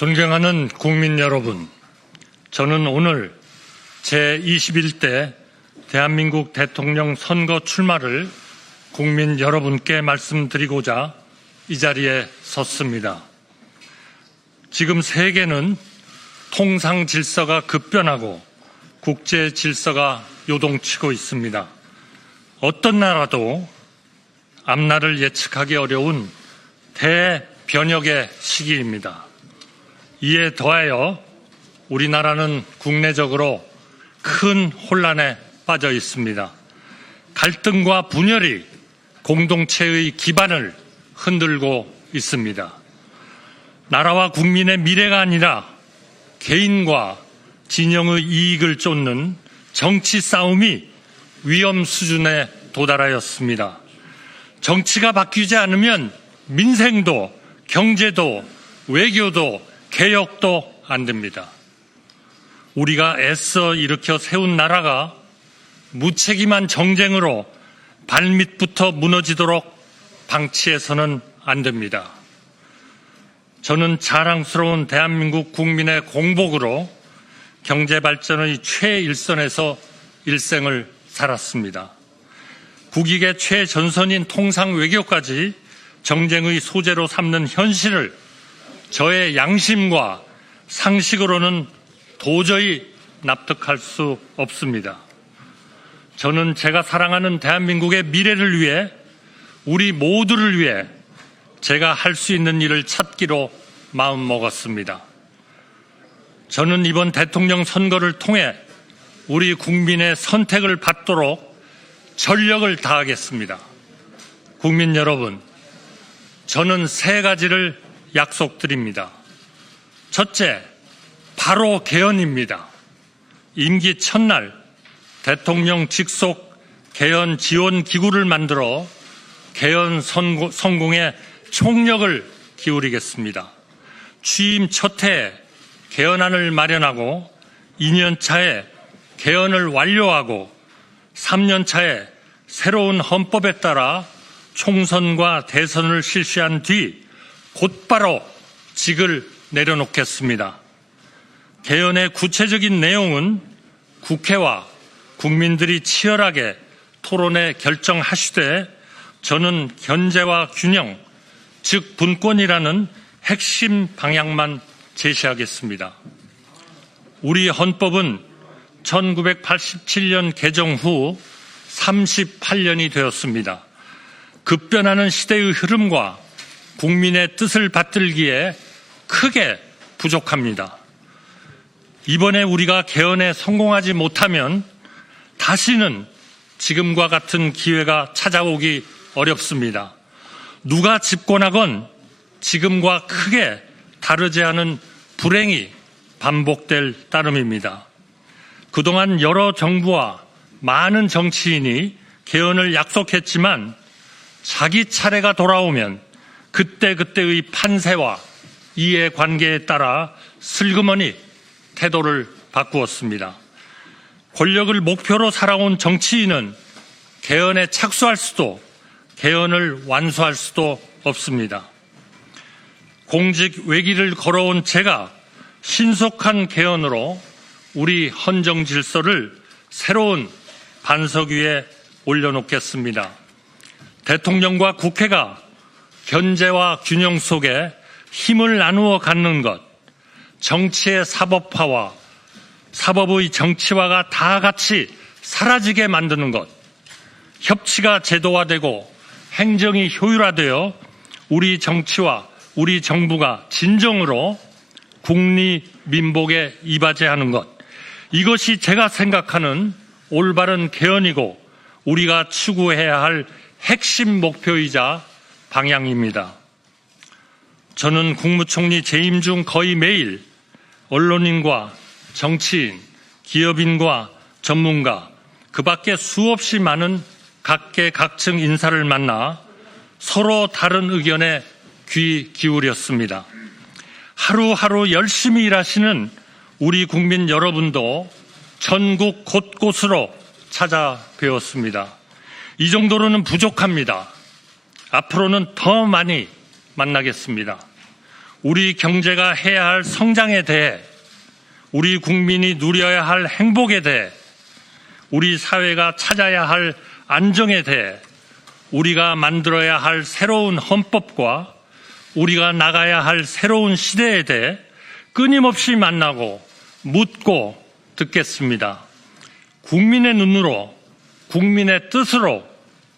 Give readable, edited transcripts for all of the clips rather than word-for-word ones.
존경하는 국민 여러분, 저는 오늘 제21대 대한민국 대통령 선거 출마를 국민 여러분께 말씀드리고자 이 자리에 섰습니다. 지금 세계는 통상 질서가 급변하고 국제 질서가 요동치고 있습니다. 어떤 나라도 앞날을 예측하기 어려운 대변혁의 시기입니다. 이에 더하여 우리나라는 국내적으로 큰 혼란에 빠져 있습니다. 갈등과 분열이 공동체의 기반을 흔들고 있습니다. 나라와 국민의 미래가 아니라 개인과 진영의 이익을 쫓는 정치 싸움이 위험 수준에 도달하였습니다. 정치가 바뀌지 않으면 민생도, 경제도, 외교도, 개혁도 안 됩니다. 우리가 애써 일으켜 세운 나라가 무책임한 정쟁으로 발밑부터 무너지도록 방치해서는 안 됩니다. 저는 자랑스러운 대한민국 국민의 공복으로 경제발전의 최일선에서 일생을 살았습니다. 국익의 최전선인 통상 외교까지 정쟁의 소재로 삼는 현실을 저의 양심과 상식으로는 도저히 납득할 수 없습니다. 저는 제가 사랑하는 대한민국의 미래를 위해, 우리 모두를 위해 제가 할 수 있는 일을 찾기로 마음먹었습니다. 저는 이번 대통령 선거를 통해 우리 국민의 선택을 받도록 전력을 다하겠습니다. 국민 여러분, 저는 세 가지를 약속드립니다. 첫째, 바로 개헌입니다. 임기 첫날 대통령 직속 개헌 지원 기구를 만들어 개헌 성공에 총력을 기울이겠습니다. 취임 첫 해에 개헌안을 마련하고 2년 차에 개헌을 완료하고 3년 차에 새로운 헌법에 따라 총선과 대선을 실시한 뒤 곧바로 직을 내려놓겠습니다. 개헌의 구체적인 내용은 국회와 국민들이 치열하게 토론해 결정하시되 저는 견제와 균형, 즉 분권이라는 핵심 방향만 제시하겠습니다. 우리 헌법은 1987년 개정 후 38년이 되었습니다. 급변하는 시대의 흐름과 국민의 뜻을 받들기에 크게 부족합니다. 이번에 우리가 개헌에 성공하지 못하면 다시는 지금과 같은 기회가 찾아오기 어렵습니다. 누가 집권하건 지금과 크게 다르지 않은 불행이 반복될 따름입니다. 그동안 여러 정부와 많은 정치인이 개헌을 약속했지만 자기 차례가 돌아오면 그때그때의 판세와 이해관계에 따라 슬그머니 태도를 바꾸었습니다. 권력을 목표로 살아온 정치인은 개헌에 착수할 수도 개헌을 완수할 수도 없습니다. 공직 외길을 걸어온 제가 신속한 개헌으로 우리 헌정 질서를 새로운 반석 위에 올려놓겠습니다. 대통령과 국회가 견제와 균형 속에 힘을 나누어 갖는 것, 정치의 사법화와 사법의 정치화가 다 같이 사라지게 만드는 것, 협치가 제도화되고 행정이 효율화되어 우리 정치와 우리 정부가 진정으로 국리민복에 이바지하는 것, 이것이 제가 생각하는 올바른 개헌이고 우리가 추구해야 할 핵심 목표이자 방향입니다. 저는 국무총리 재임 중 거의 매일 언론인과 정치인, 기업인과 전문가, 그 밖에 수없이 많은 각계각층 인사를 만나 서로 다른 의견에 귀 기울였습니다. 하루하루 열심히 일하시는 우리 국민 여러분도 전국 곳곳으로 찾아뵈었습니다. 이 정도로는 부족합니다. 앞으로는 더 많이 만나겠습니다. 우리 경제가 해야 할 성장에 대해, 우리 국민이 누려야 할 행복에 대해, 우리 사회가 찾아야 할 안정에 대해, 우리가 만들어야 할 새로운 헌법과 우리가 나가야 할 새로운 시대에 대해 끊임없이 만나고 묻고 듣겠습니다. 국민의 눈으로, 국민의 뜻으로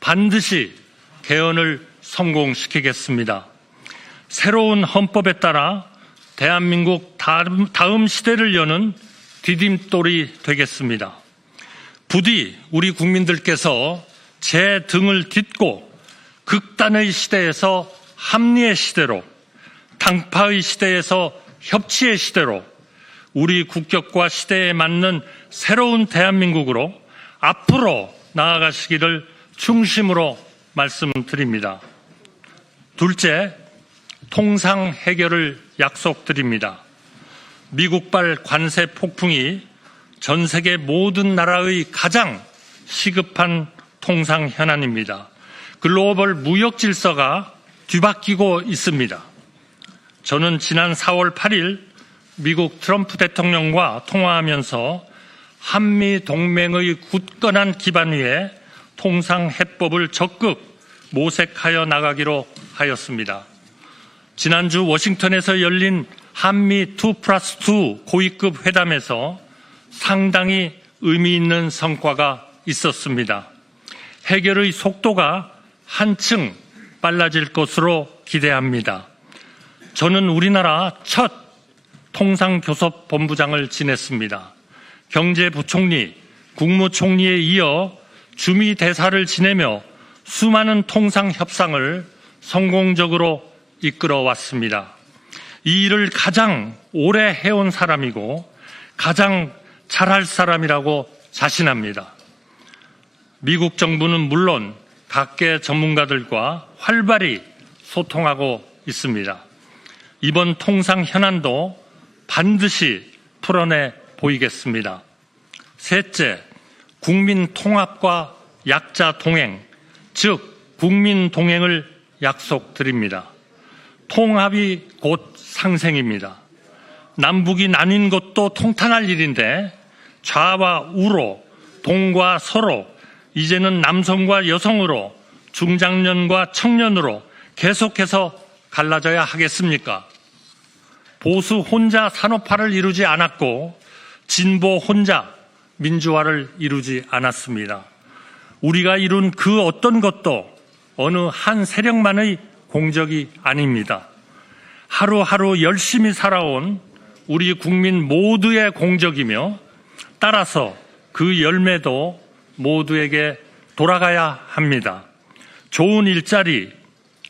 반드시 개헌을 성공시키겠습니다. 새로운 헌법에 따라 대한민국 다음 시대를 여는 디딤돌이 되겠습니다. 부디 우리 국민들께서 제 등을 딛고 극단의 시대에서 합리의 시대로, 당파의 시대에서 협치의 시대로 우리 국격과 시대에 맞는 새로운 대한민국으로 앞으로 나아가시기를 중심으로 말씀드립니다. 둘째, 통상 해결을 약속드립니다. 미국발 관세 폭풍이 전 세계 모든 나라의 가장 시급한 통상 현안입니다. 글로벌 무역 질서가 뒤바뀌고 있습니다. 저는 지난 4월 8일 미국 트럼프 대통령과 통화하면서 한미 동맹의 굳건한 기반 위에 통상 해법을 적극 모색하여 나가기로 하였습니다. 지난주 워싱턴에서 열린 한미 2+2 고위급 회담에서 상당히 의미 있는 성과가 있었습니다. 해결의 속도가 한층 빨라질 것으로 기대합니다. 저는 우리나라 첫 통상교섭본부장을 지냈습니다. 경제부총리, 국무총리에 이어 주미대사를 지내며 수많은 통상협상을 성공적으로 이끌어 왔습니다. 이 일을 가장 오래 해온 사람이고 가장 잘할 사람이라고 자신합니다. 미국 정부는 물론 각계 전문가들과 활발히 소통하고 있습니다. 이번 통상 현안도 반드시 풀어내 보이겠습니다. 셋째, 국민 통합과 약자 동행, 즉 국민 동행을 약속드립니다. 통합이 곧 상생입니다. 남북이 나뉜 것도 통탄할 일인데 좌와 우로, 동과 서로, 이제는 남성과 여성으로, 중장년과 청년으로 계속해서 갈라져야 하겠습니까? 보수 혼자 산업화를 이루지 않았고 진보 혼자 민주화를 이루지 않았습니다. 우리가 이룬 그 어떤 것도 어느 한 세력만의 공적이 아닙니다. 하루하루 열심히 살아온 우리 국민 모두의 공적이며 따라서 그 열매도 모두에게 돌아가야 합니다. 좋은 일자리,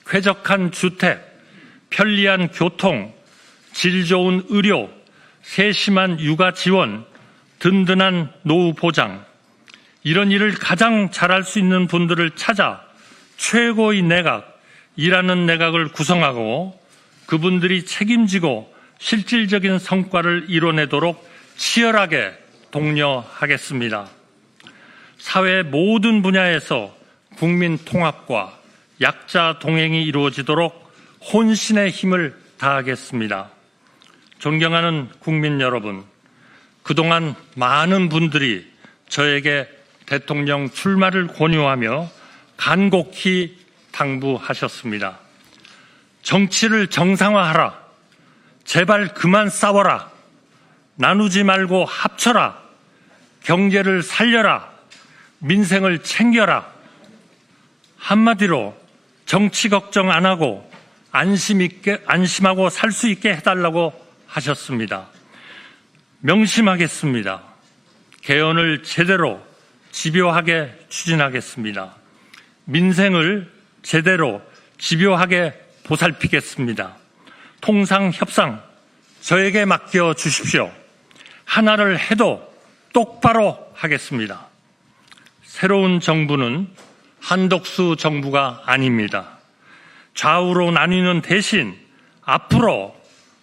쾌적한 주택, 편리한 교통, 질 좋은 의료, 세심한 육아 지원, 든든한 노후 보장, 이런 일을 가장 잘할 수 있는 분들을 찾아 최고의 내각, 일하는 내각을 구성하고 그분들이 책임지고 실질적인 성과를 이뤄내도록 치열하게 독려하겠습니다. 사회 모든 분야에서 국민 통합과 약자 동행이 이루어지도록 혼신의 힘을 다하겠습니다. 존경하는 국민 여러분, 그동안 많은 분들이 저에게 대통령 출마를 권유하며 간곡히 당부하셨습니다. 정치를 정상화하라. 제발 그만 싸워라. 나누지 말고 합쳐라. 경제를 살려라. 민생을 챙겨라. 한마디로 정치 걱정 안 하고 안심하고 살 수 있게 해달라고 하셨습니다. 명심하겠습니다. 개헌을 제대로 집요하게 추진하겠습니다. 민생을 제대로 집요하게 보살피겠습니다. 통상협상 저에게 맡겨 주십시오. 하나를 해도 똑바로 하겠습니다. 새로운 정부는 한덕수 정부가 아닙니다. 좌우로 나뉘는 대신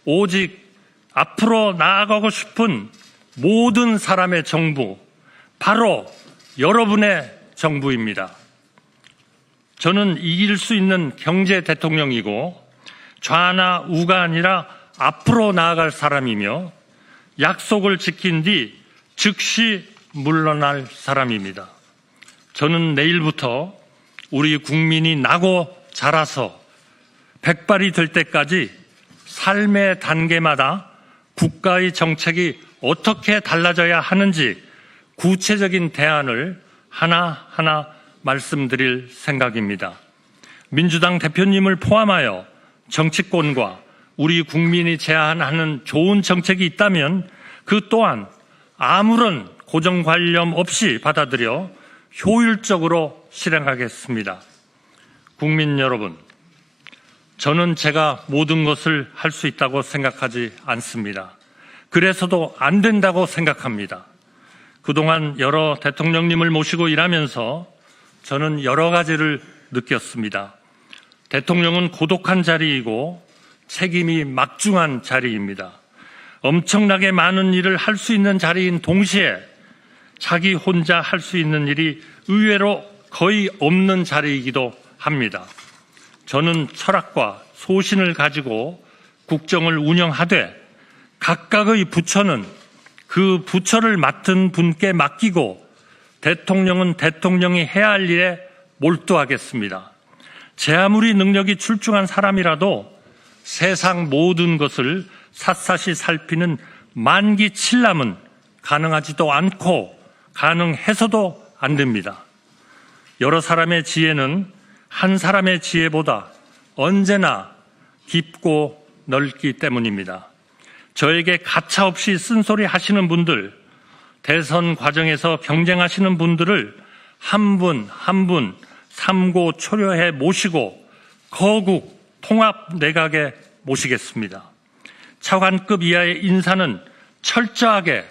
오직 앞으로 나아가고 싶은 모든 사람의 정부, 바로 여러분의 정부입니다. 저는 이길 수 있는 경제 대통령이고 좌나 우가 아니라 앞으로 나아갈 사람이며 약속을 지킨 뒤 즉시 물러날 사람입니다. 저는 내일부터 우리 국민이 나고 자라서 백발이 될 때까지 삶의 단계마다 국가의 정책이 어떻게 달라져야 하는지 구체적인 대안을 하나하나 말씀드릴 생각입니다. 민주당 대표님을 포함하여 정치권과 우리 국민이 제안하는 좋은 정책이 있다면 그 또한 아무런 고정관념 없이 받아들여 효율적으로 실행하겠습니다. 국민 여러분, 저는 제가 모든 것을 할 수 있다고 생각하지 않습니다. 그래서도 안 된다고 생각합니다. 그동안 여러 대통령님을 모시고 일하면서 저는 여러 가지를 느꼈습니다. 대통령은 고독한 자리이고 책임이 막중한 자리입니다. 엄청나게 많은 일을 할 수 있는 자리인 동시에 자기 혼자 할 수 있는 일이 의외로 거의 없는 자리이기도 합니다. 저는 철학과 소신을 가지고 국정을 운영하되 각각의 부처는 그 부처를 맡은 분께 맡기고 대통령은 대통령이 해야 할 일에 몰두하겠습니다. 제 아무리 능력이 출중한 사람이라도 세상 모든 것을 샅샅이 살피는 만기칠람은 가능하지도 않고 가능해서도 안 됩니다. 여러 사람의 지혜는 한 사람의 지혜보다 언제나 깊고 넓기 때문입니다. 저에게 가차없이 쓴소리 하시는 분들, 대선 과정에서 경쟁하시는 분들을 한 분 한 분 삼고 초려해 모시고 거국 통합 내각에 모시겠습니다. 차관급 이하의 인사는 철저하게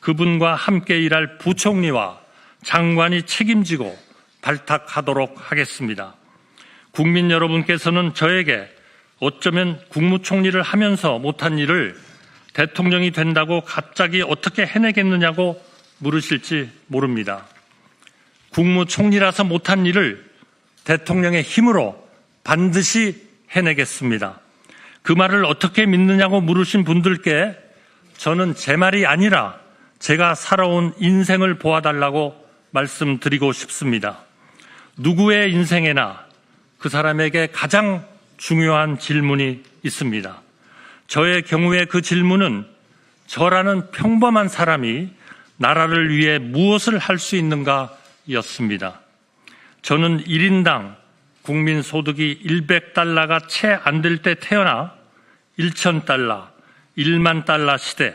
그분과 함께 일할 부총리와 장관이 책임지고 발탁하도록 하겠습니다. 국민 여러분께서는 저에게 어쩌면 국무총리를 하면서 못한 일을 대통령이 된다고 갑자기 어떻게 해내겠느냐고 물으실지 모릅니다. 국무총리라서 못한 일을 대통령의 힘으로 반드시 해내겠습니다. 그 말을 어떻게 믿느냐고 물으신 분들께 저는 제 말이 아니라 제가 살아온 인생을 보아달라고 말씀드리고 싶습니다. 누구의 인생에나 그 사람에게 가장 중요한 질문이 있습니다. 저의 경우에 그 질문은 저라는 평범한 사람이 나라를 위해 무엇을 할 수 있는가 였습니다. 저는 1인당 국민 소득이 100달러가 채 안 될 때 태어나 1,000달러, 1만 달러 시대,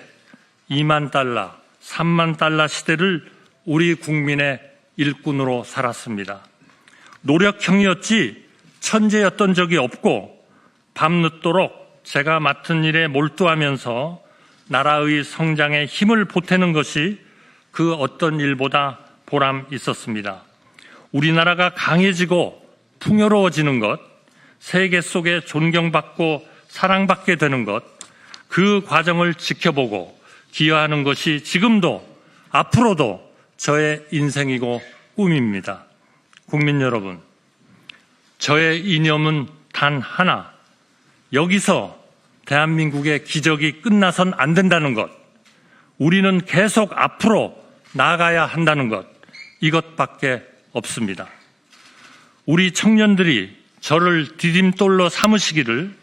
2만 달러, 3만 달러 시대를 우리 국민의 일꾼으로 살았습니다. 노력형이었지 천재였던 적이 없고 밤늦도록 제가 맡은 일에 몰두하면서 나라의 성장에 힘을 보태는 것이 그 어떤 일보다 보람 있었습니다. 우리나라가 강해지고 풍요로워지는 것, 세계 속에 존경받고 사랑받게 되는 것, 그 과정을 지켜보고 기여하는 것이 지금도 앞으로도 저의 인생이고 꿈입니다. 국민 여러분, 저의 이념은 단 하나, 여기서 대한민국의 기적이 끝나선 안 된다는 것, 우리는 계속 앞으로 나아가야 한다는 것, 이것밖에 없습니다. 우리 청년들이 저를 디딤돌로 삼으시기를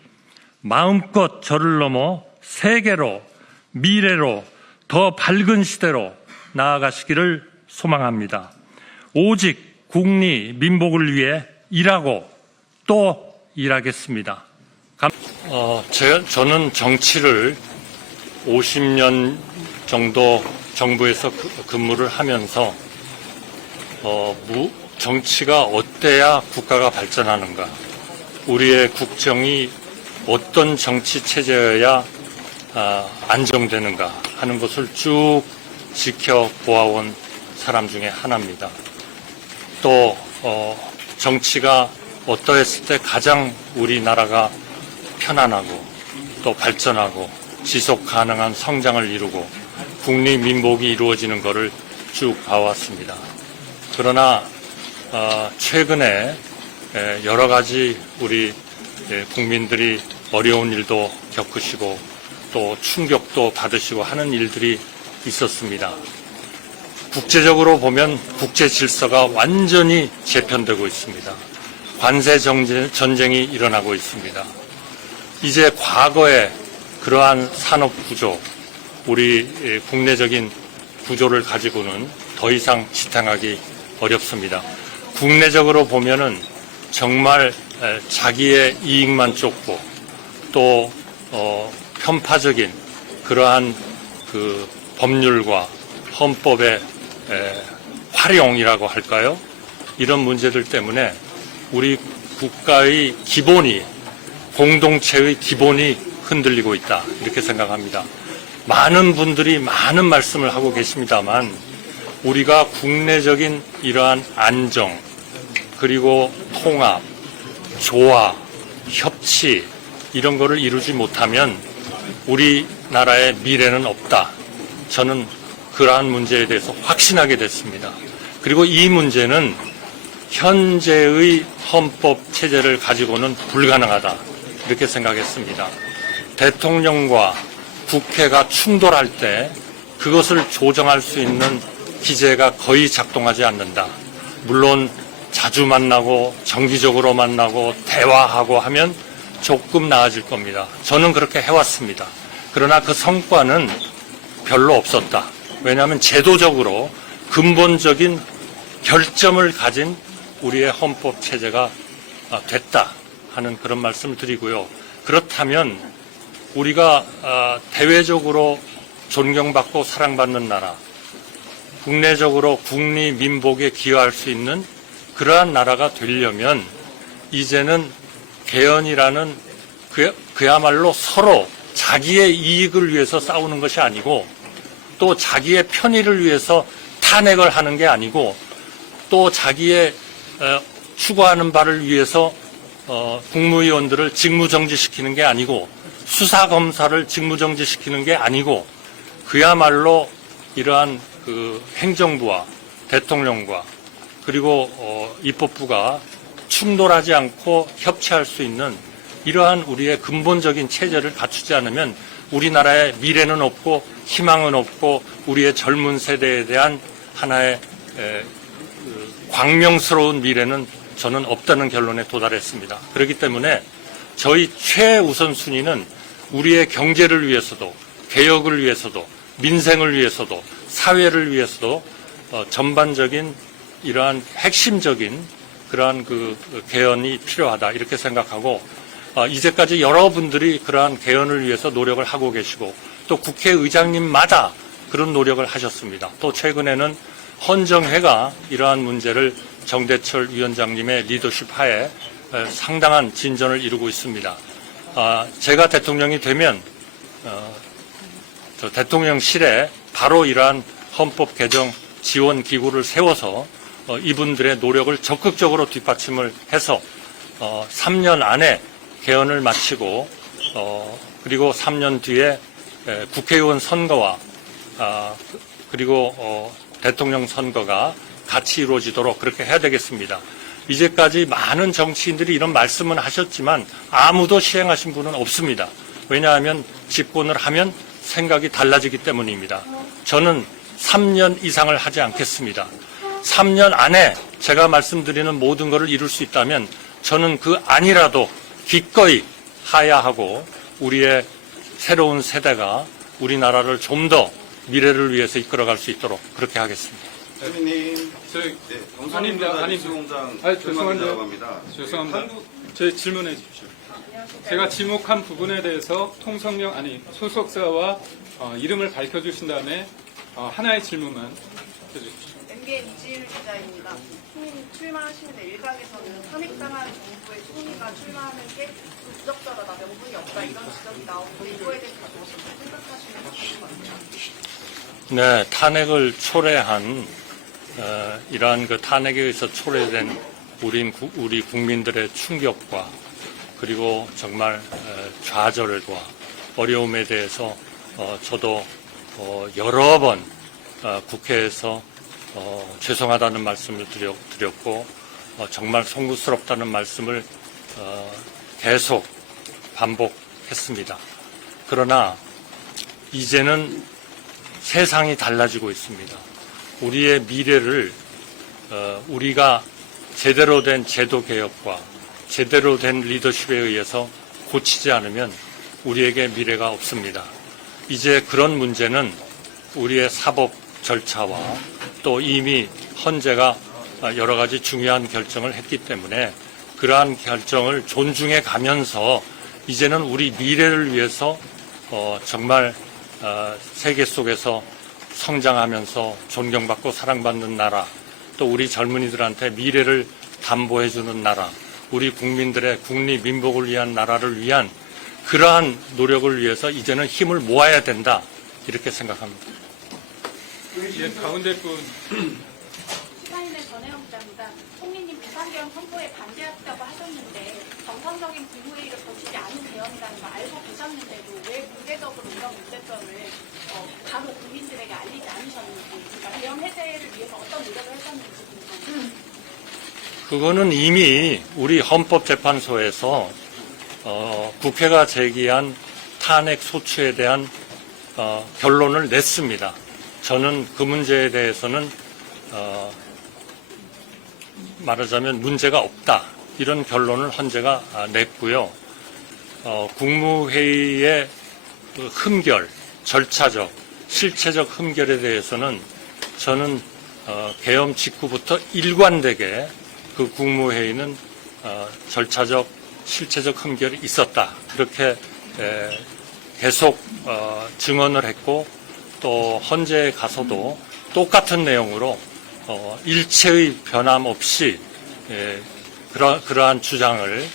마음껏 저를 넘어 세계로, 미래로, 더 밝은 시대로 나아가시기를 소망합니다. 오직 국리, 민복을 위해 일하고 또 일하겠습니다. 저는 정치를 50년 정도 정부에서 근무를 하면서 정치가 어때야 국가가 발전하는가, 우리의 국정이 어떤 정치 체제여야 안정되는가 하는 것을 쭉 지켜보아온 사람 중에 하나입니다. 또 정치가 어떠했을 때 가장 우리나라가 편안하고 또 발전하고 지속 가능한 성장을 이루고 국리 민복이 이루어지는 것을 쭉 봐왔습니다. 그러나 최근에 여러 가지 우리 국민들이 어려운 일도 겪으시고 또 충격도 받으시고 하는 일들이 있었습니다. 국제적으로 보면 국제 질서가 완전히 재편되고 있습니다. 관세 전쟁이 일어나고 있습니다. 이제 과거의 그러한 산업 구조, 우리 국내적인 구조를 가지고는 더 이상 지탱하기 어렵습니다. 국내적으로 보면은 정말 자기의 이익만 쫓고 또 편파적인 그러한 그 법률과 헌법의 활용이라고 할까요? 이런 문제들 때문에 우리 국가의 기본이, 공동체의 기본이 흔들리고 있다, 이렇게 생각합니다. 많은 분들이 많은 말씀을 하고 계십니다만 우리가 국내적인 이러한 안정, 그리고 통합, 조화, 협치 이런 거를 이루지 못하면 우리나라의 미래는 없다. 저는 그러한 문제에 대해서 확신하게 됐습니다. 그리고 이 문제는 현재의 헌법 체제를 가지고는 불가능하다, 이렇게 생각했습니다. 대통령과 국회가 충돌할 때 그것을 조정할 수 있는 기제가 거의 작동하지 않는다. 물론 자주 만나고 정기적으로 만나고 대화하고 하면 조금 나아질 겁니다. 저는 그렇게 해왔습니다. 그러나 그 성과는 별로 없었다. 왜냐하면 제도적으로 근본적인 결점을 가진 우리의 헌법 체제가 됐다 하는 그런 말씀을 드리고요. 그렇다면 우리가 대외적으로 존경받고 사랑받는 나라, 국내적으로 국리민복에 기여할 수 있는 그러한 나라가 되려면 이제는 개헌이라는 그야말로 서로 자기의 이익을 위해서 싸우는 것이 아니고 또 자기의 편의를 위해서 탄핵을 하는 게 아니고 또 자기의 추구하는 바를 위해서 국무위원들을 직무정지시키는 게 아니고 수사검사를 직무정지시키는 게 아니고 그야말로 이러한 그 행정부와 대통령과 그리고 입법부가 충돌하지 않고 협치할 수 있는 이러한 우리의 근본적인 체제를 갖추지 않으면 우리나라의 미래는 없고 희망은 없고 우리의 젊은 세대에 대한 하나의 광명스러운 미래는 저는 없다는 결론에 도달했습니다. 그렇기 때문에 저희 최우선 순위는 우리의 경제를 위해서도 개혁을 위해서도 민생을 위해서도 사회를 위해서도 전반적인 이러한 핵심적인 그러한 그 개헌이 필요하다, 이렇게 생각하고 이제까지 여러분들이 그러한 개헌을 위해서 노력을 하고 계시고 또 국회의장님마다 그런 노력을 하셨습니다. 또 최근에는 헌정회가 이러한 문제를 정대철 위원장님의 리더십 하에 상당한 진전을 이루고 있습니다. 제가 대통령이 되면 대통령실에 바로 이러한 헌법 개정 지원 기구를 세워서 이분들의 노력을 적극적으로 뒷받침을 해서 3년 안에 개헌을 마치고 그리고 3년 뒤에 국회의원 선거와 그리고 대통령 선거가 같이 이루어지도록 그렇게 해야 되겠습니다. 이제까지 많은 정치인들이 이런 말씀은 하셨지만 아무도 시행하신 분은 없습니다. 왜냐하면 집권을 하면 생각이 달라지기 때문입니다. 저는 3년 이상을 하지 않겠습니다. 3년 안에 제가 말씀드리는 모든 것을 이룰 수 있다면 저는 그 안이라도 기꺼이 하야하고 우리의 새로운 세대가 우리나라를 좀 더 미래를 위해서 이끌어갈 수 있도록 그렇게 하겠습니다. 대표님, 저희 아닙니다. 수공장 죄송한데요. 합니다. 죄송합니다. 저희 질문해 주십시오. 제가 지목한 부분에 대해서 소속사와 이름을 밝혀주신 다음에 하나의 질문만 해주십시오. MBN 이지일 기자입니다. 총리님 출마하시는데 일각에서는 탄핵당한 정부의 총리가 출마하는 게 부적절하다, 명분이 없다 이런 지적이 나오는데 이거에 대해서 어떻게 생각하시는지 궁금합니다. 네, 탄핵을 초래한 이러한 그 탄핵에 의해서 초래된 우리 국민들의 충격과 그리고 정말 좌절과 어려움에 대해서 저도 여러 번 국회에서 죄송하다는 말씀을 드렸고 정말 송구스럽다는 말씀을 계속 반복 했습니다. 그러나 이제는 세상이 달라지고 있습니다. 우리의 미래를 우리가 제대로 된 제도 개혁과 제대로 된 리더십에 의해서 고치지 않으면 우리에게 미래가 없습니다. 이제 그런 문제는 우리의 사법 절차와 또 이미 헌재가 여러 가지 중요한 결정을 했기 때문에 그러한 결정을 존중해 가면서 이제는 우리 미래를 위해서 정말 세계 속에서 성장하면서 존경받고 사랑받는 나라, 또 우리 젊은이들한테 미래를 담보해주는 나라, 우리 국민들의 국리 민복을 위한 나라를 위한 그러한 노력을 위해서 이제는 힘을 모아야 된다, 이렇게 생각합니다. 예, 가운데 분. 시사인의 전혜영 기자입니다. 총리님 비상계엄 선포에 반대했다고 하셨는데 정상적인 국무회의를 거치지 않은 계엄이라는 걸 알고 계셨는데도 왜 공개적으로 이런 문제점을 바로 국민들에게 알리지 않으셨는지, 그러니까 계엄 해제를 위해서 어떤 노력을 하셨는지 궁금합니다. 그거는 이미 우리 헌법재판소에서 국회가 제기한 탄핵 소추에 대한 결론을 냈습니다. 저는 그 문제에 대해서는 말하자면 문제가 없다, 이런 결론을 헌재가 냈고요. 국무회의의 그 흠결, 절차적, 실체적 흠결에 대해서는 저는 계엄 직후부터 일관되게 그 국무회의는 절차적, 실체적 흠결이 있었다, 그렇게 계속 증언을 했고, 또 헌재에 가서도 똑같은 내용으로 일체의 변함 없이 그러한 주장을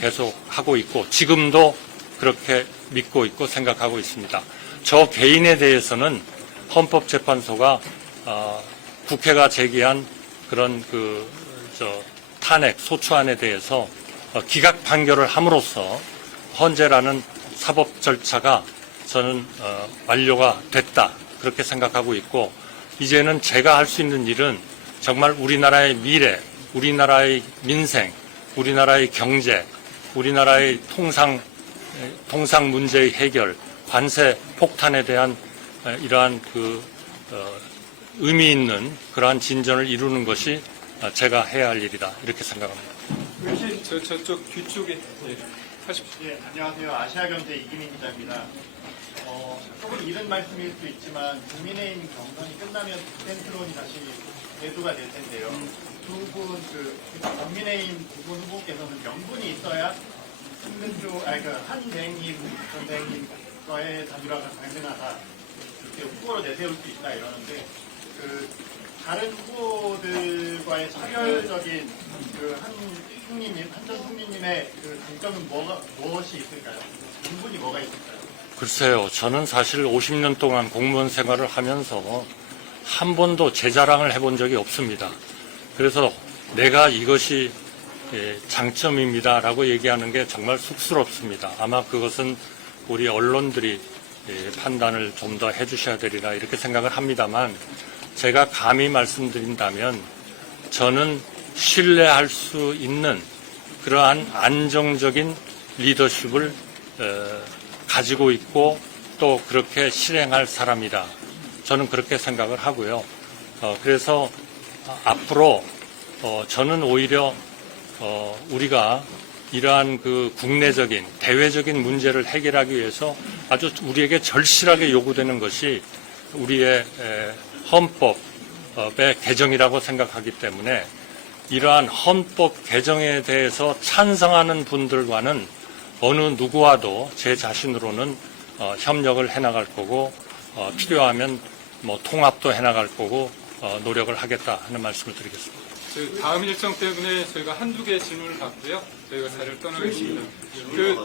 계속 하고 있고, 지금도 그렇게 믿고 있고 생각하고 있습니다. 저 개인에 대해서는 헌법재판소가 국회가 제기한 그런 탄핵 소추안에 대해서 기각 판결을 함으로써 헌재라는 사법 절차가 저는 완료가 됐다, 그렇게 생각하고 있고, 이제는 제가 할 수 있는 일은 정말 우리나라의 미래, 우리나라의 민생, 우리나라의 경제, 우리나라의 통상 문제의 해결, 관세 폭탄에 대한 이러한 의미 있는 그러한 진전을 이루는 것이 제가 해야 할 일이다, 이렇게 생각합니다. 저쪽 뒤쪽에. 예, 하십시오. 예, 안녕하세요. 아시아경제 이기민 기자입니다. 조금 이른 말씀일 수 있지만 국민의힘 경선이 끝나면 빅텐트론이 다시 대두가 될 텐데요. 국민의힘 두 분 후보께서는 명분이 있어야 한대행님 선생님과의 단일화가 가능하다, 이렇게 후보로 내세울 수 있다 이러는데, 다른 후보들과의 차별적인 한전 총리님의 장점은 무엇이 있을까요? 명분이 뭐가 있을까요? 글쎄요, 저는 사실 50년 동안 공무원 생활을 하면서 한 번도 제 자랑을 해본 적이 없습니다. 그래서 내가 이것이 장점입니다라고 얘기하는 게 정말 쑥스럽습니다. 아마 그것은 우리 언론들이 판단을 좀 더 해주셔야 되리라, 이렇게 생각을 합니다만, 제가 감히 말씀드린다면 저는 신뢰할 수 있는 그러한 안정적인 리더십을 가지고 있고 또 그렇게 실행할 사람이다, 저는 그렇게 생각을 하고요. 그래서 앞으로 저는 오히려 우리가 이러한 국내적인 대외적인 문제를 해결하기 위해서 아주 우리에게 절실하게 요구되는 것이 우리의 헌법의 개정이라고 생각하기 때문에, 이러한 헌법 개정에 대해서 찬성하는 분들과는 어느 누구와도 제 자신으로는 협력을 해나갈 거고, 필요하면 통합도 해나갈 거고, 노력을 하겠다 하는 말씀을 드리겠습니다. 다음 일정 때문에 저희가 한두 개 질문을 받고요. 저희가 자리를 떠나겠습니다.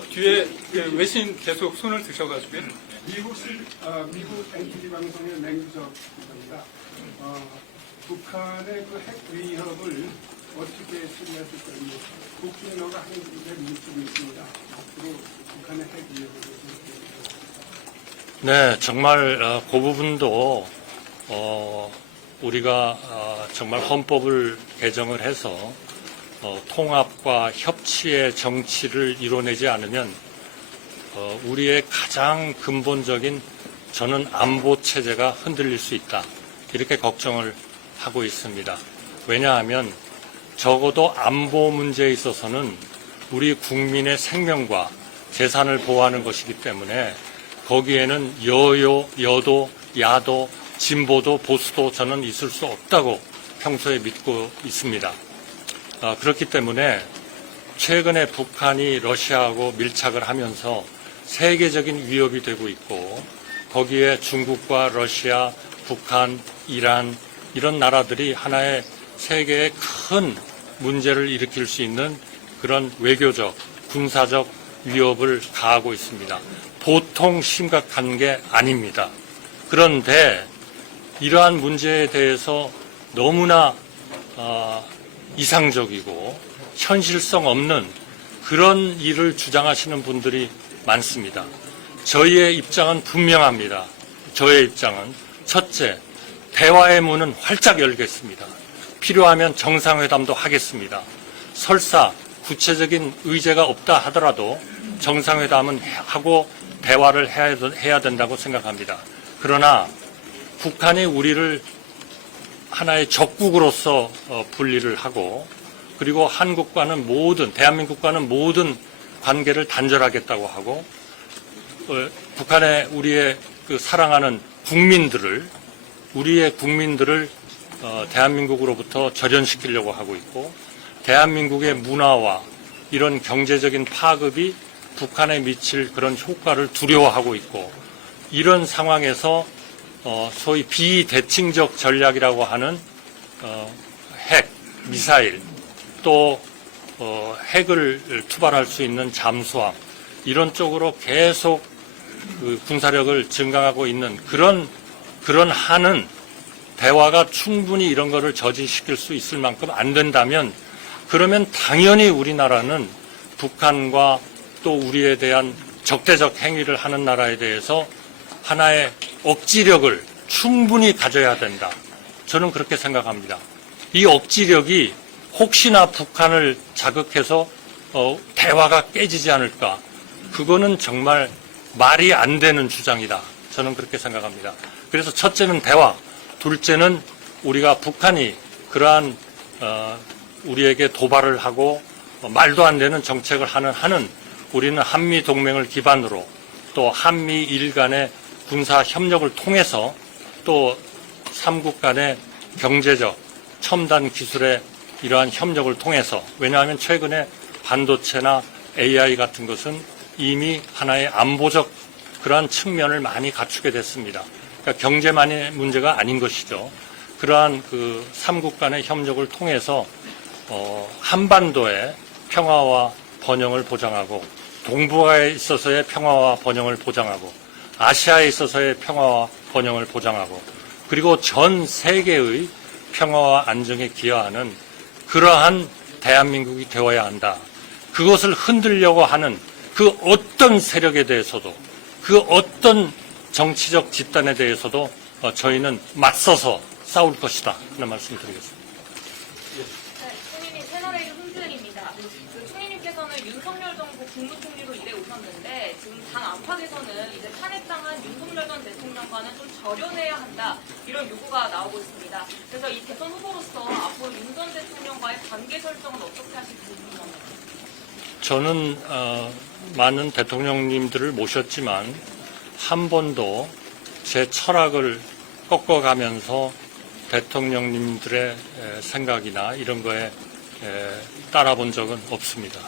뒤에 외신 계속 손을 드셔가지고요. 미국 NTV 방송의 맹주석 기자입니다. 북한의 핵 위협을 어떻게 처리하실 건지 국정원가 하는 분들 묻고 있습니다. 앞으로 북한의 핵 위협을 네, 정말 그 부분도 우리가 정말 헌법을 개정을 해서 통합과 협치의 정치를 이뤄내지 않으면 우리의 가장 근본적인 저는 안보 체제가 흔들릴 수 있다. 이렇게 걱정을 하고 있습니다. 왜냐하면 적어도 안보 문제에 있어서는 우리 국민의 생명과 재산을 보호하는 것이기 때문에 거기에는 여도, 야도, 진보도, 보수도 저는 있을 수 없다고 평소에 믿고 있습니다. 그렇기 때문에 최근에 북한이 러시아하고 밀착을 하면서 세계적인 위협이 되고 있고 거기에 중국과 러시아, 북한, 이란 이런 나라들이 하나의 세계의 큰 문제를 일으킬 수 있는 그런 외교적, 군사적 위협을 가하고 있습니다. 보통 심각한 게 아닙니다. 그런데 이러한 문제에 대해서 너무나 이상적이고 현실성 없는 그런 일을 주장하시는 분들이 많습니다. 저희의 입장은 분명합니다. 저의 입장은 첫째, 대화의 문은 활짝 열겠습니다. 필요하면 정상회담도 하겠습니다. 설사 구체적인 의제가 없다 하더라도 정상회담은 하고 대화를 해야 된다고 생각합니다. 그러나 북한이 우리를 하나의 적국으로서 분리를 하고 그리고 한국과는 대한민국과는 모든 관계를 단절하겠다고 하고 북한의 우리의 사랑하는 우리의 국민들을 대한민국으로부터 절연시키려고 하고 있고 대한민국의 문화와 이런 경제적인 파급이 북한에 미칠 그런 효과를 두려워하고 있고 이런 상황에서 소위 비대칭적 전략이라고 하는 핵, 미사일 또 핵을 투발할 수 있는 잠수함 이런 쪽으로 계속 군사력을 증강하고 있는 그런 한은 대화가 충분히 이런 거를 저지시킬 수 있을 만큼 안 된다면 그러면 당연히 우리나라는 북한과 또 우리에 대한 적대적 행위를 하는 나라에 대해서 하나의 억지력을 충분히 가져야 된다. 저는 그렇게 생각합니다. 이 억지력이 혹시나 북한을 자극해서 대화가 깨지지 않을까. 그거는 정말 말이 안 되는 주장이다. 저는 그렇게 생각합니다. 그래서 첫째는 대화, 둘째는 우리가 북한이 그러한 우리에게 도발을 하고 말도 안 되는 정책을 하는 한은 우리는 한미 동맹을 기반으로 또 한미일 간의 군사 협력을 통해서 또 삼국 간의 경제적 첨단 기술의 이러한 협력을 통해서 왜냐하면 최근에 반도체나 AI 같은 것은 이미 하나의 안보적 그러한 측면을 많이 갖추게 됐습니다. 그러니까 경제만의 문제가 아닌 것이죠. 그러한 삼국 간의 협력을 통해서 한반도의 평화와 번영을 보장하고 동북아에 있어서의 평화와 번영을 보장하고 아시아에 있어서의 평화와 번영을 보장하고 그리고 전 세계의 평화와 안정에 기여하는 그러한 대한민국이 되어야 한다. 그것을 흔들려고 하는 그 어떤 세력에 대해서도 그 어떤 정치적 집단에 대해서도 저희는 맞서서 싸울 것이다 하는 말씀 드리겠습니다. 네, 총리님 채널A 훈준입니다. 총리님께서는 윤석열 정부 국무총리로 일해 오셨는데 지금 당 안팎에서는 이제 탄핵당한 윤석열 전 대통령과는 좀 절연해야 한다 이런 요구가 나오고 있습니다. 그래서 이 대선 후보로서 앞으로 윤 전 대통령과의 관계 설정은 어떻게 하실지 궁금합니다. 저는 많은 대통령님들을 모셨지만 한 번도 제 철학을 꺾어가면서 대통령님들의 생각이나 이런 거에 따라 본 적은 없습니다.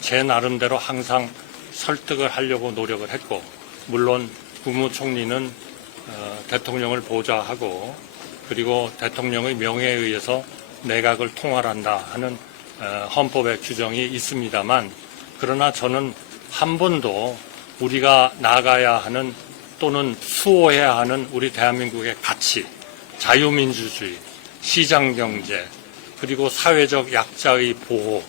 제 나름대로 항상 설득을 하려고 노력을 했고 물론 국무총리는 대통령을 보좌하고 그리고 대통령의 명예에 의해서 내각을 통할한다 하는 헌법의 규정이 있습니다만 그러나 저는 한 번도 우리가 나가야 하는 또는 수호해야 하는 우리 대한민국의 가치, 자유민주주의, 시장경제, 그리고 사회적 약자의 보호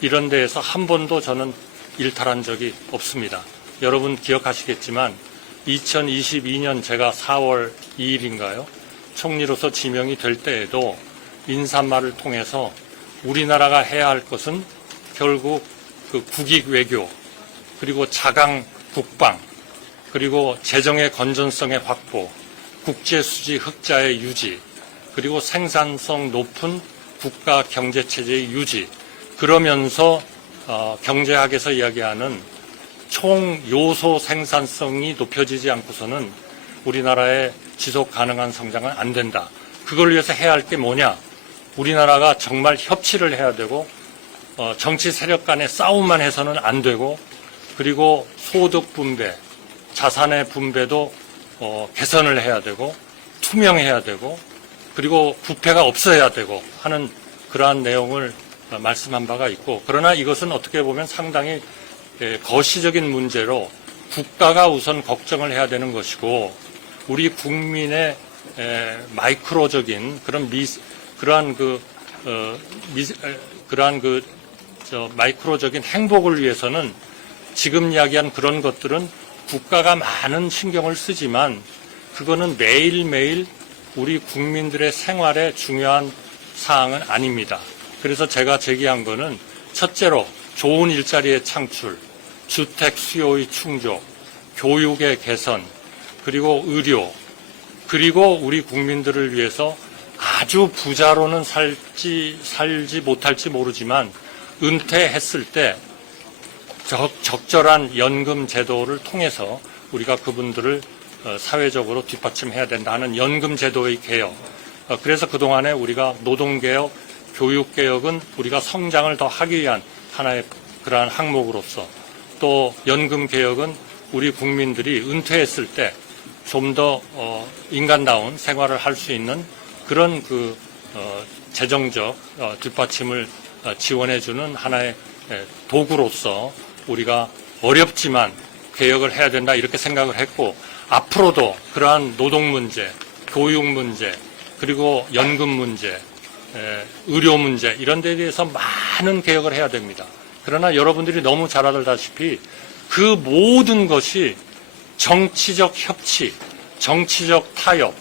이런 데에서 한 번도 저는 일탈한 적이 없습니다. 여러분 기억하시겠지만 2022년 제가 4월 2일인가요? 총리로서 지명이 될 때에도 인사말을 통해서 우리나라가 해야 할 것은 결국 그 국익 외교, 그리고 자강 국방, 그리고 재정의 건전성의 확보, 국제수지 흑자의 유지, 그리고 생산성 높은 국가 경제체제의 유지, 그러면서 경제학에서 이야기하는 총 요소 생산성이 높여지지 않고서는 우리나라의 지속 가능한 성장은 안 된다. 그걸 위해서 해야 할 게 뭐냐? 우리나라가 정말 협치를 해야 되고 정치 세력 간의 싸움만 해서는 안 되고, 그리고 소득 분배, 자산의 분배도 개선을 해야 되고 투명해야 되고, 그리고 부패가 없어야 되고 하는 그러한 내용을 말씀한 바가 있고, 그러나 이것은 어떻게 보면 상당히 거시적인 문제로 국가가 우선 걱정을 해야 되는 것이고, 우리 국민의 마이크로적인 마이크로적인 행복을 위해서는 지금 이야기한 그런 것들은 국가가 많은 신경을 쓰지만 그거는 매일매일 우리 국민들의 생활에 중요한 사항은 아닙니다. 그래서 제가 제기한 거는 첫째로 좋은 일자리의 창출, 주택 수요의 충족, 교육의 개선, 그리고 의료, 그리고 우리 국민들을 위해서 아주 부자로는 살지 못할지 모르지만 은퇴했을 때 적절한 연금 제도를 통해서 우리가 그분들을 사회적으로 뒷받침해야 된다 하는 연금 제도의 개혁. 그래서 그동안에 우리가 노동개혁, 교육개혁은 우리가 성장을 더 하기 위한 하나의 그러한 항목으로서, 또 연금개혁은 우리 국민들이 은퇴했을 때 좀 더 인간다운 생활을 할 수 있는 그런 재정적 뒷받침을 지원해주는 하나의 도구로서 우리가 어렵지만 개혁을 해야 된다 이렇게 생각을 했고, 앞으로도 그러한 노동 문제, 교육 문제, 그리고 연금 문제, 의료 문제 이런 데에 대해서 많은 개혁을 해야 됩니다. 그러나 여러분들이 너무 잘 알다시피 그 모든 것이 정치적 협치, 정치적 타협,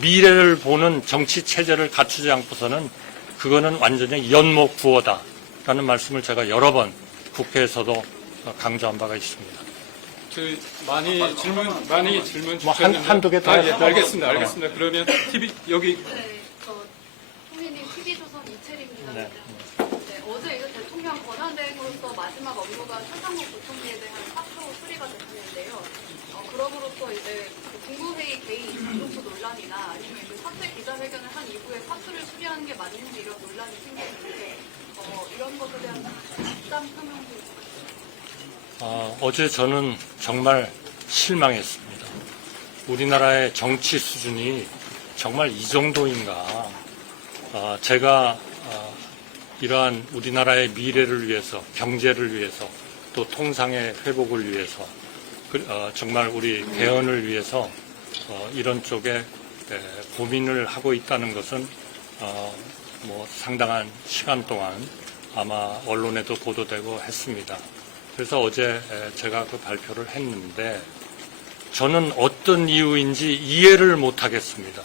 미래를 보는 정치 체제를 갖추지 않고서는 그거는 완전히 연목구어다라는 말씀을 제가 여러 번 국회에서도 강조한 바가 있습니다. 많이 질문 뭐 주셨는데 한두 개 더 알겠습니다. 그러면 TV 여기 네, 저 총리님 TV조선 이채리입니다. 네. 네, 어제 이제 대통령 권한대행으로서 마지막 업무가 최상목 부총리에 대한 사표 수리가 됐는데요. 그럼으로써 이제 국무회의 개인 이동수 논란이나 아니면 그 사퇴 기자회견을 한 이후에 사표를 수리하는 게 맞는지 이런 논란이 생겼는데 이런 것에 대한 입장 표명도 어제 저는 정말 실망했습니다. 우리나라의 정치 수준이 정말 이 정도인가. 제가 이러한 우리나라의 미래를 위해서, 경제를 위해서, 또 통상의 회복을 위해서, 정말 우리 개헌을 위해서 이런 쪽에 고민을 하고 있다는 것은 뭐 상당한 시간 동안 아마 언론에도 보도되고 했습니다. 그래서 어제 제가 그 발표를 했는데, 저는 어떤 이유인지 이해를 못하겠습니다.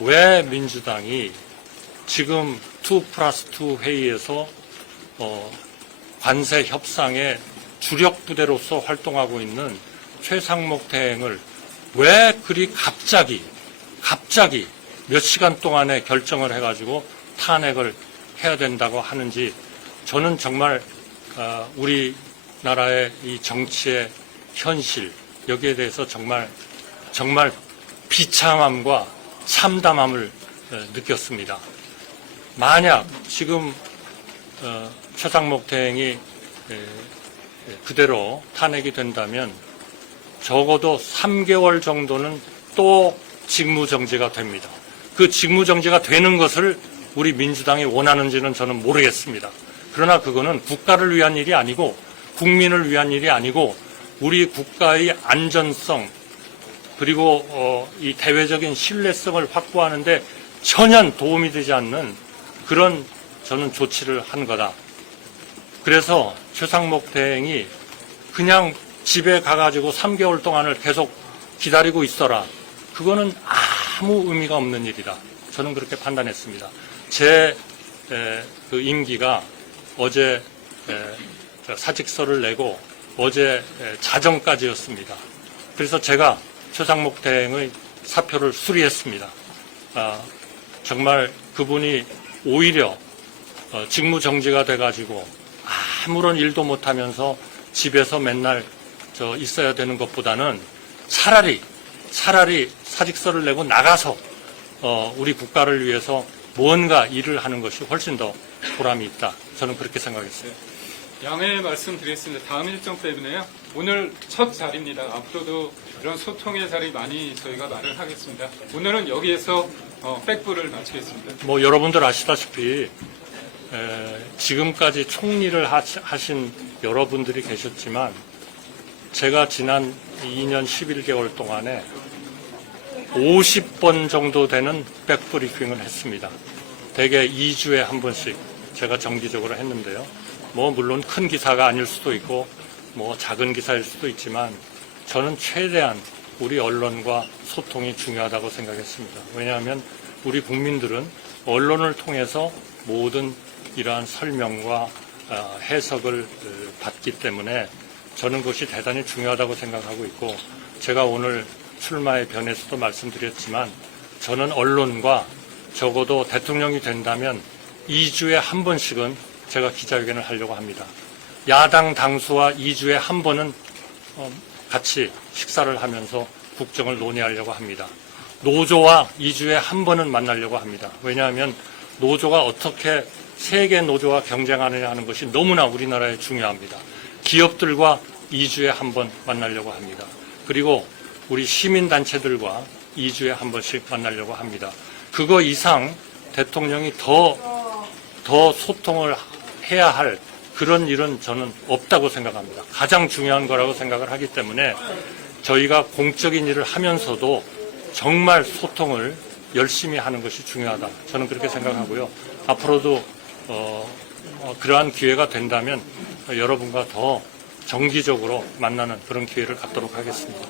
왜 민주당이 지금 2+2 회의에서 관세 협상의 주력 부대로서 활동하고 있는 최상목 대행을 왜 그리 갑자기 몇 시간 동안에 결정을 해가지고 탄핵을 해야 된다고 하는지, 저는 정말 우리나라의 이 정치의 현실, 여기에 대해서 정말 비참함과 참담함을 느꼈습니다. 만약 지금 최상목 대행이 그대로 탄핵이 된다면 적어도 3개월 정도는 또 직무정지가 됩니다. 그 직무정지가 되는 것을 우리 민주당이 원하는지는 저는 모르겠습니다. 그러나 그거는 국가를 위한 일이 아니고 국민을 위한 일이 아니고 우리 국가의 안전성, 그리고 이 대외적인 신뢰성을 확보하는데 전혀 도움이 되지 않는 그런 저는 조치를 한 거다. 그래서 최상목 대행이 그냥 집에 가가지고 3개월 동안을 계속 기다리고 있어라. 그거는 아무 의미가 없는 일이다. 저는 그렇게 판단했습니다. 제 그 임기가 어제 사직서를 내고 어제 자정까지였습니다. 그래서 제가 최상목 대행의 사표를 수리했습니다. 정말 그분이 오히려 직무 정지가 돼가지고 아무런 일도 못하면서 집에서 맨날 있어야 되는 것보다는 차라리 사직서를 내고 나가서 우리 국가를 위해서 무언가 일을 하는 것이 훨씬 더 보람이 있다. 저는 그렇게 생각했어요. 양해 말씀드리겠습니다. 다음 일정 때문에요. 오늘 첫 자리입니다. 앞으로도 이런 소통의 자리 많이 저희가 마련하겠습니다. 오늘은 여기에서 백부를 마치겠습니다. 뭐 여러분들 아시다시피 지금까지 총리를 하신 여러분들이 계셨지만 제가 지난 2년 11개월 동안에 50번 정도 되는 백브리핑을 했습니다. 대개 2주에 한 번씩 제가 정기적으로 했는데요. 뭐 물론 큰 기사가 아닐 수도 있고 뭐 작은 기사일 수도 있지만 저는 최대한 우리 언론과 소통이 중요하다고 생각했습니다. 왜냐하면 우리 국민들은 언론을 통해서 모든 이러한 설명과 해석을 받기 때문에 저는 그것이 대단히 중요하다고 생각하고 있고 제가 오늘 출마의 변에서도 말씀드렸지만 저는 언론과 적어도 대통령이 된다면 2주에 한 번씩은 제가 기자회견을 하려고 합니다. 야당 당수와 2주에 한 번은 같이 식사를 하면서 국정을 논의하려고 합니다. 노조와 2주에 한 번은 만나려고 합니다. 왜냐하면 노조가 어떻게 세계 노조와 경쟁하느냐 하는 것이 너무나 우리나라에 중요합니다. 기업들과 2주에 한 번 만나려고 합니다. 그리고 우리 시민단체들과 2주에 한 번씩 만나려고 합니다. 그거 이상 대통령이 더 소통을 해야 할 그런 일은 저는 없다고 생각합니다. 가장 중요한 거라고 생각을 하기 때문에 저희가 공적인 일을 하면서도 정말 소통을 열심히 하는 것이 중요하다. 저는 그렇게 생각하고요. 앞으로도 그러한 기회가 된다면 여러분과 더 정기적으로 만나는 그런 기회를 갖도록 하겠습니다.